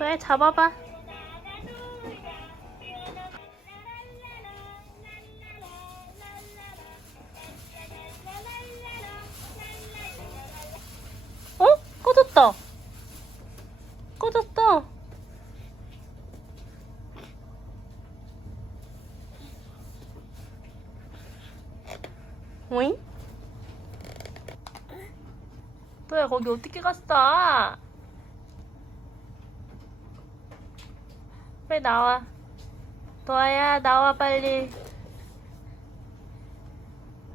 도야 잡아봐. 어? 꺼졌다. 꺼졌다. 오잉? 도야 거기 어떻게 갔어? 빨리 나와. 도아야 나와 빨리.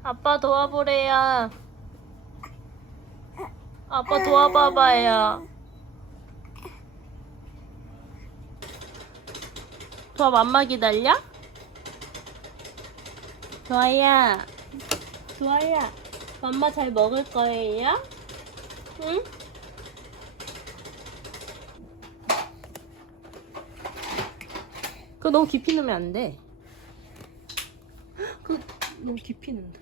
아빠 도와보래요. 아빠 도와봐봐요. 도아 맘마 기다려? 도아야. 도아야. 맘마 잘 먹을 거예요? 응? 그거 너무 깊이 넣으면 안 돼. 그 너무 깊이 넣는다.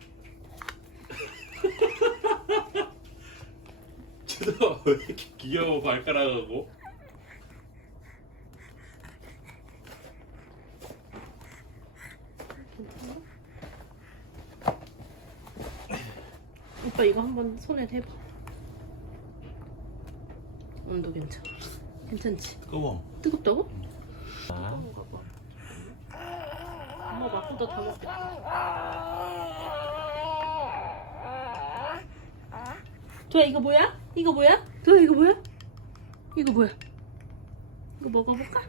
쟤도 왜 이렇게 귀여워 발가락하고 오빠 이거 한번 손에 대봐. 온도 괜찮아. 괜찮지? 뜨거워 뜨겁다고? 아, 엄마 맛보다 더 먹겠다. 도야 이거 뭐야? 이거 뭐야? 도야 이거 뭐야? 이거 뭐야? 이거 먹어볼까?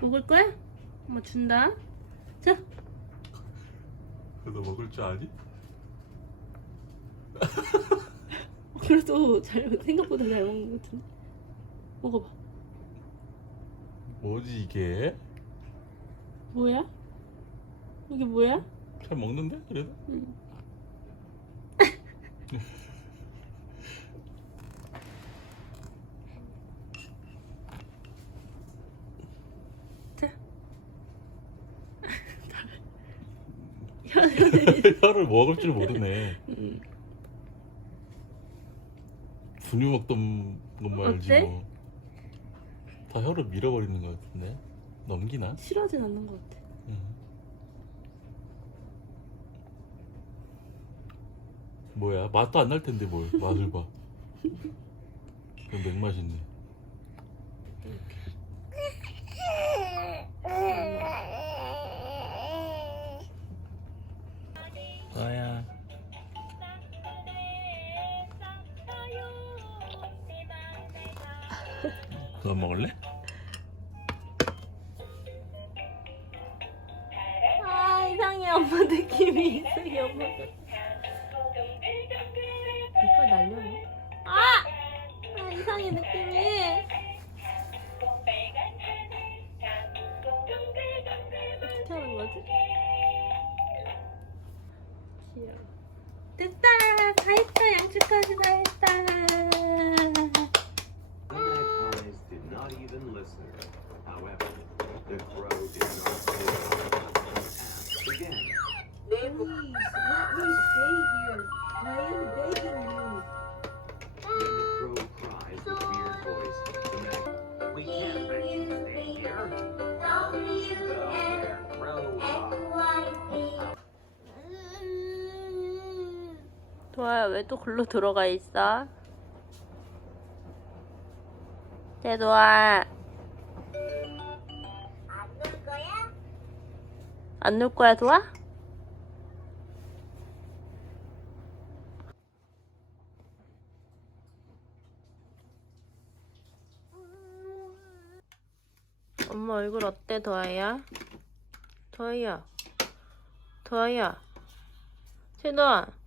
먹을 거야? 엄마 준다. 자, 너 먹을 줄 아니? 그래도 잘 생각보다 잘 먹는 것 같은데. 먹어봐. 뭐지 이게? 뭐야? 이게 뭐야? 잘 먹는데 그래도? 응. 자. 혀를 먹을 줄 모르네 음. 분유 먹던 것만 알지 어때? 뭐. 다 혀를 밀어버리는 것 같은데 넘기나? 싫어하진 않는 것 같아. 응. 뭐야 맛도 안 날 텐데 뭘 맛을 봐. 그냥 맥맛있네. 아야. 그거 먹을래? 아 이상해 엄마 느낌이 이상해 엄마. 날려네. 아! 아 이상해 느낌이. 어떻게 하는 거지? 귀여워. 됐다! 다 했다! 양치까지 다 했다! 도아야 왜 또 글로 들어가 있어? 대도아 안놀 거야 도아? 엄마 얼굴 어때 도아야? 도아야 도아야 제도아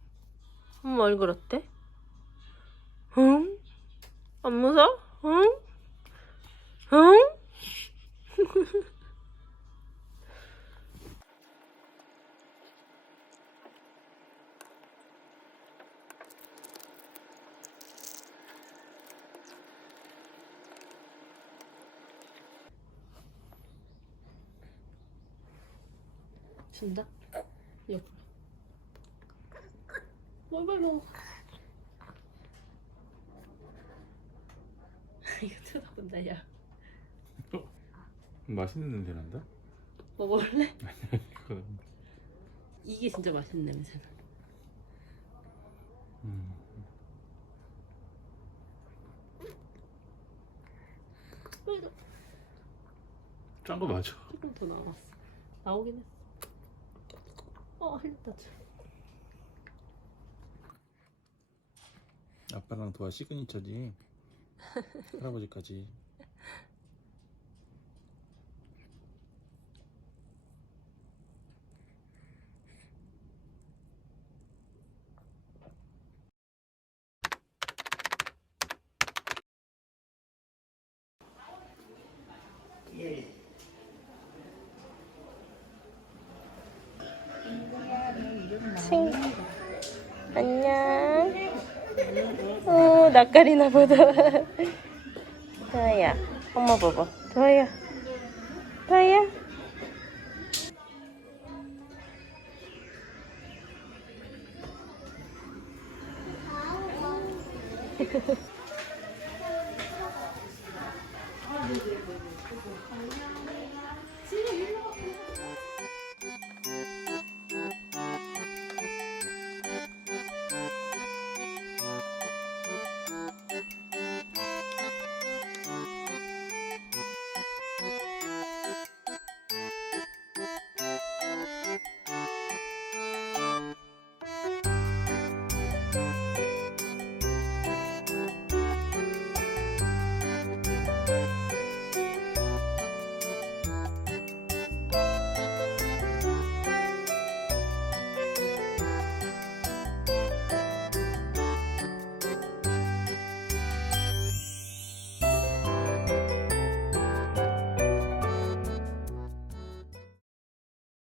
엄마 얼굴 어때? 응? 안 무서워? 응? 응? 준다? 옆 뭘 발로. 이거 쳐다본다, 야. 맛있는 냄새 난다? 먹어볼래? 그건 이게 진짜 맛있는 냄새나. 음. 짠거 맞아. 조금 더 나왔어. 나오긴 했어. 어, 흘렸다. 아빠랑 도와 시그니처지. 할아버지까지. 친 안녕. 어, 낯가리나 보다. 도아야, 엄마 봐봐. 도아야. 도아야.